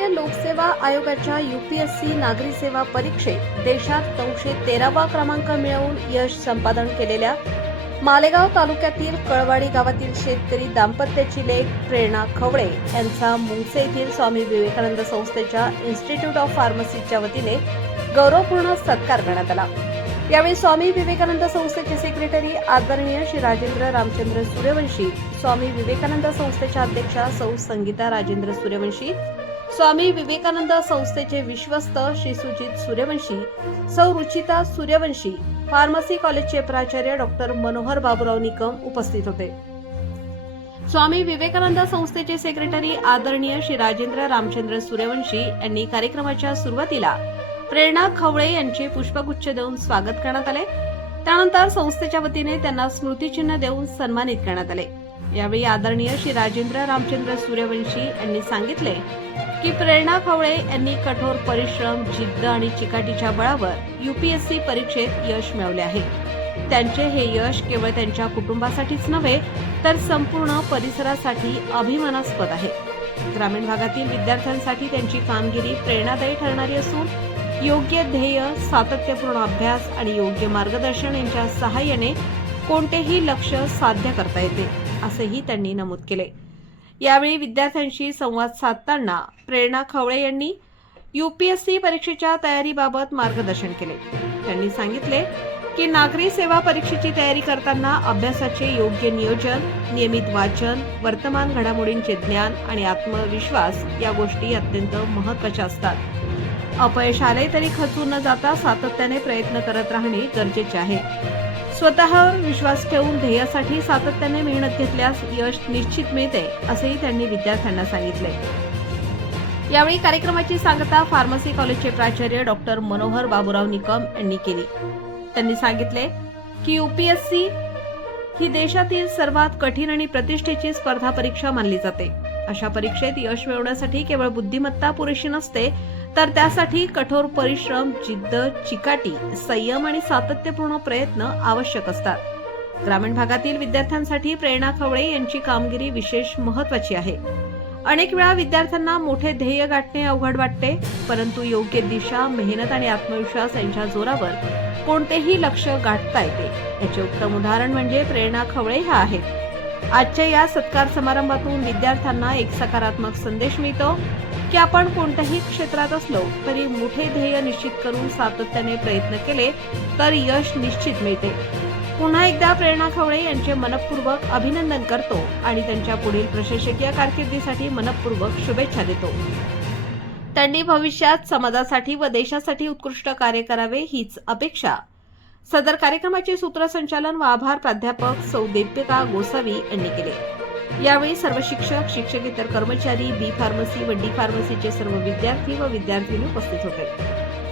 केंद्रीय लोकसेवा आयोगाच्या यूपीएससी नागरी सेवा परीक्षेत देशात 913वा क्रमांक मिळवून यश संपादन केलेल्या मालेगाव तालुक्यातील कळवाडी गावातील शेतकरी दाम्पत्याची लेक प्रेरणा खवळे यांचा मुंगसे येथील स्वामी विवेकानंद संस्थेच्या इन्स्टिट्यूट ऑफ फार्मसीच्या वतीने गौरवपूर्ण सत्कार करण्यात आला। यावेळी स्वामी विवेकानंद संस्थेचे सेक्रेटरी आदरणीय श्री राजेंद्र रामचंद्र सूर्यवंशी, स्वामी विवेकानंद संस्थेच्या अध्यक्षा सौ संगीता राजेंद्र सूर्यवंशी, स्वामी विवेकानंद संस्थेचे विश्वस्त श्री सुजित सूर्यवंशी, सौ रुचिता सूर्यवंशी, फार्मसी कॉलेजचे प्राचार्य डॉक्टर मनोहर बाबूराव निकम उपस्थित होते। स्वामी विवेकानंद संस्थेचे सेक्रेटरी आदरणीय श्री राजेंद्र रामचंद्र सूर्यवंशी यांनी कार्यक्रमाच्या सुरुवातीला प्रेरणा खवळे यांचे पुष्पगुच्छ देऊन स्वागत करण्यात आले। त्यानंतर संस्थेच्या वतीने त्यांना स्मृतिचिन्ह देऊन सन्मानित करण्यात आले। यावेळी आदरणीय श्री राजेंद्र रामचंद्र सूर्यवंशी यांनी सांगितले की प्रेरणा खवळे यांनी कठोर परिश्रम, जिद्द आणि चिकाटीच्या बळावर यूपीएससी परीक्षेत यश मिळवले आहे। त्यांचे हे यश केवळ त्यांच्या कुटुंबासाठीच नव्हे तर संपूर्ण परिसरासाठी अभिमानास्पद आहे। ग्रामीण भागातील विद्यार्थ्यांसाठी त्यांची कामगिरी प्रेरणादायी ठरणारी असून योग्य ध्येय, सातत्यपूर्ण अभ्यास आणि योग्य मार्गदर्शन यांच्या सहाय्याने कोणतेही लक्ष्य साध्य करता येते, असेही त्यांनी नमूद केले। यावेळी विद्यार्थ्यांशी संवाद साधताना प्रेरणा खवळे यांनी यूपीएससी परीक्षेच्या तयारीबाबत मार्गदर्शन केले। त्यांनी सांगितले की नागरी सेवा परीक्षेची तयारी करताना अभ्यासाचे योग्य नियोजन, नियमित वाचन, वर्तमान घडामोडींचे ज्ञान आणि आत्मविश्वास या गोष्टी अत्यंत महत्त्वाच्या असतात। अपयश आले तरी खचून न जाता सातत्याने प्रयत्न करत राहणे गरजेचे आहे। स्वतःवर विश्वास ठेवून ध्येयासाठी सातत्याने मेहनत घेतल्यास यश निश्चित मिळते, असेही त्यांनी विद्यार्थ्यांना सांगितले। यावेळी कार्यक्रमाची सांगता फार्मसी कॉलेजचे प्राचार्य डॉक्टर मनोहर बाबूराव निकम यांनी केली। त्यांनी सांगितले की यूपीएससी ही देशातील सर्वात कठीण आणि प्रतिष्ठेची स्पर्धा परीक्षा मानली जाते। अशा परीक्षेत यश मिळवण्यासाठी केवळ बुद्धिमत्ता पुरेशी नसते, तर त्यासाठी कठोर परिश्रम, जिद्द, चिकाटी, संयम आणि सातत्यपूर्ण प्रयत्न आवश्यक असतात। ग्रामीण भागातील विद्यार्थ्यांसाठी प्रेरणा खवळे यांची कामगिरी विशेष महत्त्वाची आहे। अनेक वेळा विद्यार्थ्यांना मोठे ध्येय गाठणे अवघड वाटते, परंतु योग्य दिशा, मेहनत आणि आत्मविश्वास यांच्या जोरावर कोणतेही लक्ष्य गाठता येते। याचे उत्तम उदाहरण म्हणजे प्रेरणा खवळे ह्या आहेत। आजच्या या सत्कार समारंभातून विद्यार्थ्यांना एक सकारात्मक संदेश मिळतो की आपण कोणत्याही क्षेत्रात असलो तरी मोठे ध्येय निश्चित करून सातत्याने प्रयत्न केले तर यश निश्चित मिळते। पुन्हा एकदा प्रेरणा खवळे यांचे मनपूर्वक अभिनंदन करतो आणि त्यांच्या पुढील प्रशासकीय कारकिर्दीसाठी मनपूर्वक शुभेच्छा देतो। त्यांनी भविष्यात समाजासाठी व देशासाठी उत्कृष्ट कार्य करावे हीच अपेक्षा। सदर कार्यक्रमाचे सूत्रसंचालन व आभार प्राध्यापक सौ दीपिका गोसावी यांनी केले। यावेळी सर्व शिक्षक, शिक्षकेतर कर्मचारी, बी फार्मसी व डी फार्मसीचे सर्व विद्यार्थी व विद्यार्थिनी उपस्थित होते।